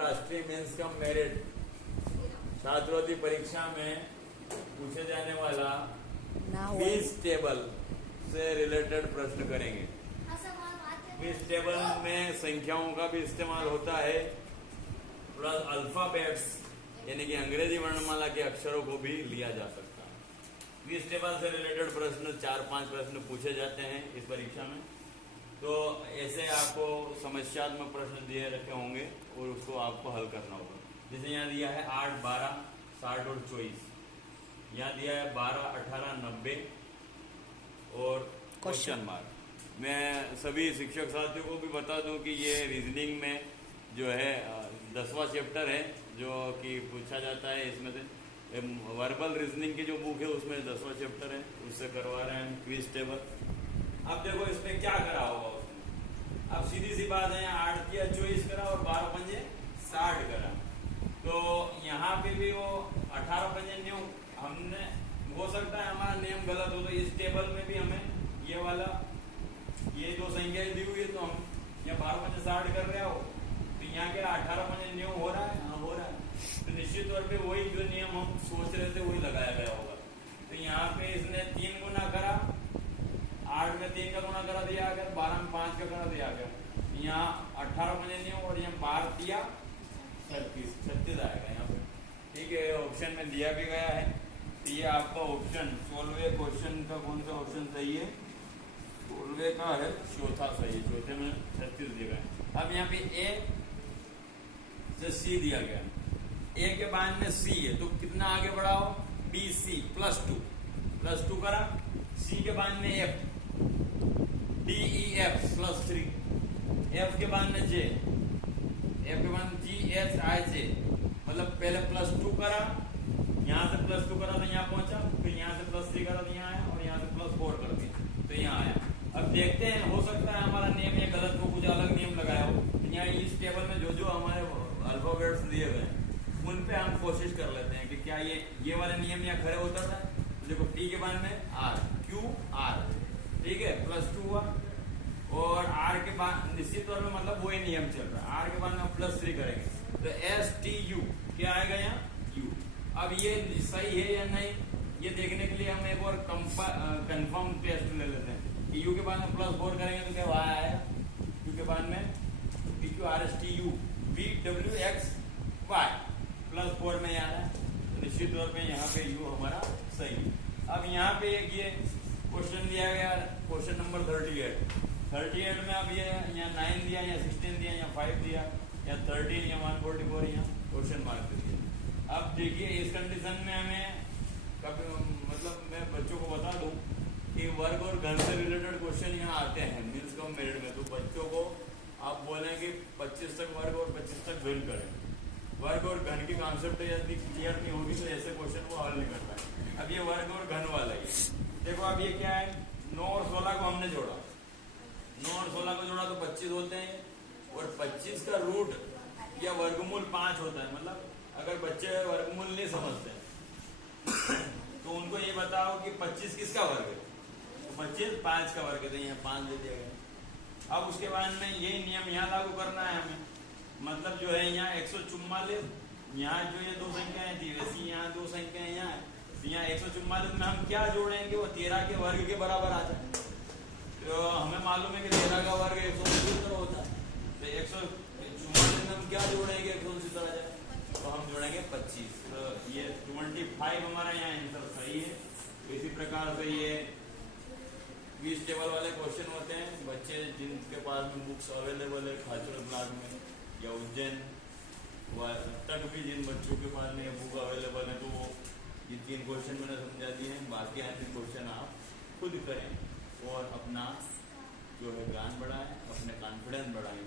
राष्ट्रीय mains cum merit छात्रवृत्ति परीक्षा में पूछे जाने वाला फीस टेबल से रिलेटेड प्रश्न करेंगे। फीस टेबल में संख्याओं का भी इस्तेमाल होता है, प्लस अल्फाबेट्स यानी कि अंग्रेजी वर्णमाला के अक्षरों को भी लिया जा सकता है। फीस टेबल से रिलेटेड प्रश्न 4-5 प्रश्न पूछे जाते हैं इस परीक्षा में। तो ऐसे आपको समस्यात्मक प्रश्न दिए रखे होंगे और उसको आपको हल करना होगा। जैसे यहाँ दिया है 8, 12, 60 और 24। यहाँ दिया है 12, 18, 90 और क्वेश्चन मार्क। मैं सभी शिक्षक साथियों को भी बता दूं कि ये रीजनिंग में जो है 10वां चैप्टर है जो कि पूछा जाता है। इसमें से वर्बल रीजनिंग की जो बुक है उसमें 10वां चैप्टर है, उससे करवा रहे हैं हम क्विज टेबल। अब देखो इसमें क्या करा होगा उसने। अब सीधी सी बात है, 8 या 24 करा और 12 पंजे 60 करा। तो यहाँ पे भी वो 18 पंजे न्यू हमने, हो सकता है हमारा नियम गलत हो, तो इस टेबल में भी हमें ये वाला ये दो संख्याएं दी हुई है तो हम यहाँ 12 पंजे 60 कर रहे हो, तो यहाँ के 18 पंजे न्यू हो रहा है। हाँ हो रहा है। तो निश्चित तौर पे वही जो नियम हम सोच रहे थे वही लगाया गया होगा। तो यहाँ पे इसने 3 गुना करा, 8 में 3 का गुना करा दिया गया, 12 में 5 का करा दिया गया। यहाँ 18 पंजे न्यू और यहाँ 12 दिया 36 आएगा यहाँ पे। ठीक है, ऑप्शन में दिया भी गया है। तो ये आपका ऑप्शन 16वें क्वेश्चन का कौन सा ऑप्शन सही है? 16वें का है चौथा सही है। चौथे में 36 दिया गया। अब यहाँ पे ए से सी दिया गया। ए के बाद में सी है तो कितना आगे बढ़ाओ? बी सी +2 करा। सी के बाद में F, D E F +3, F के बाद में जे, एफ के बाद जी एच आई जे, मतलब पहले +2 करा, यहाँ से +2 करा तो यहाँ पहुंचा, फिर यहाँ से +3 करा तो यहाँ आया और यहाँ से +4 कर दिया तो यहाँ आया। अब देखते हैं, हो सकता है हमारा नियम ये गलत हो, कुछ अलग नियम लगाया हो। यहाँ इस टेबल में जो जो हमारे अल्फाबेट्स दिए गए हैं उन पे हम कोशिश कर लेते हैं कि क्या ये वाले नियम यहाँ खड़े होता था। देखो टी के बाद में आर, क्यू आर, ठीक है, +2 हुआ और आर के बाद निश्चित तौर पे मतलब वही नियम चल रहा है। आर के बाद में हम +3 करेंगे तो एस टी यू क्या आएगा यहाँ? यू। अब ये सही है या नहीं ये देखने के लिए हम एक और कंफर्म टेस्ट ले लेते हैं कि यू के बाद में +4 करेंगे तो क्या वाई आएगा? यू के बाद में PQRSTU VWX Y +4 में आ रहा है तो निश्चित तौर पे यहाँ पे यू हमारा सही है। अब यहाँ पे एक ये क्वेश्चन दिया गया, क्वेश्चन नंबर 38 में अब ये यहाँ 9 दिया, यहाँ 16 दिया, यहाँ 5 दिया, यहाँ 13, यहाँ 144, यहाँ क्वेश्चन मार्क दिया। अब देखिए इस कंडीशन में हमें मतलब मैं बच्चों को बता दूं कि वर्ग और घन से रिलेटेड क्वेश्चन यहाँ आते हैं मीन्स कम मेरिट में। तो बच्चों को आप बोलेंगे 25 तक वर्ग और 25 तक घन करें। वर्ग और घन की कॉन्सेप्ट यदि क्लियर नहीं होगी तो ऐसे क्वेश्चन को हल नहीं कर पाए। अब ये वर्ग और घन वाला ही देखो। अब ये क्या है? 9 और 16 को हमने जोड़ा, 9 और 16 को जोड़ा तो 25 होते हैं और 25 का रूट या वर्गमूल 5 होता है। मतलब अगर बच्चे वर्गमूल नहीं समझते तो उनको ये बताओ कि 25 किसका वर्ग है? तो 25 5 का वर्ग है, तो यहाँ 5 दे दिया गया। अब उसके बाद में यही नियम यहाँ लागू करना है हमें। मतलब जो है यहाँ 144, यहाँ जो ये 2 संख्याएं थी वैसी यहाँ 2 संख्याएं यहाँ है, तो यहाँ 144 में हम क्या जोड़ेंगे? वो 13 के वर्ग के बराबर आ जाए। तो हमें मालूम है कि 13 का वर्ग 169 होता है, तो 144 में हम क्या जोड़ेंगे? 169 आ जाए तो हम जोड़ेंगे 25। तो ये 25 हमारा यहाँ आंसर सही है। तो इसी प्रकार से ये क्विज टेबल वाले क्वेश्चन होते हैं। बच्चे जिनके पास में बुक्स अवेलेबल है खाचर ब्लॉक में या उज्जैन तक भी जिन बच्चों के पास में बुक अवेलेबल है तो वो ये 3 क्वेश्चन मैंने समझा दिए हैं। बाकी ऐसे क्वेश्चन आप खुद करें और अपना जो है ज्ञान बढ़ाएं, अपने कॉन्फिडेंस बढ़ाएं।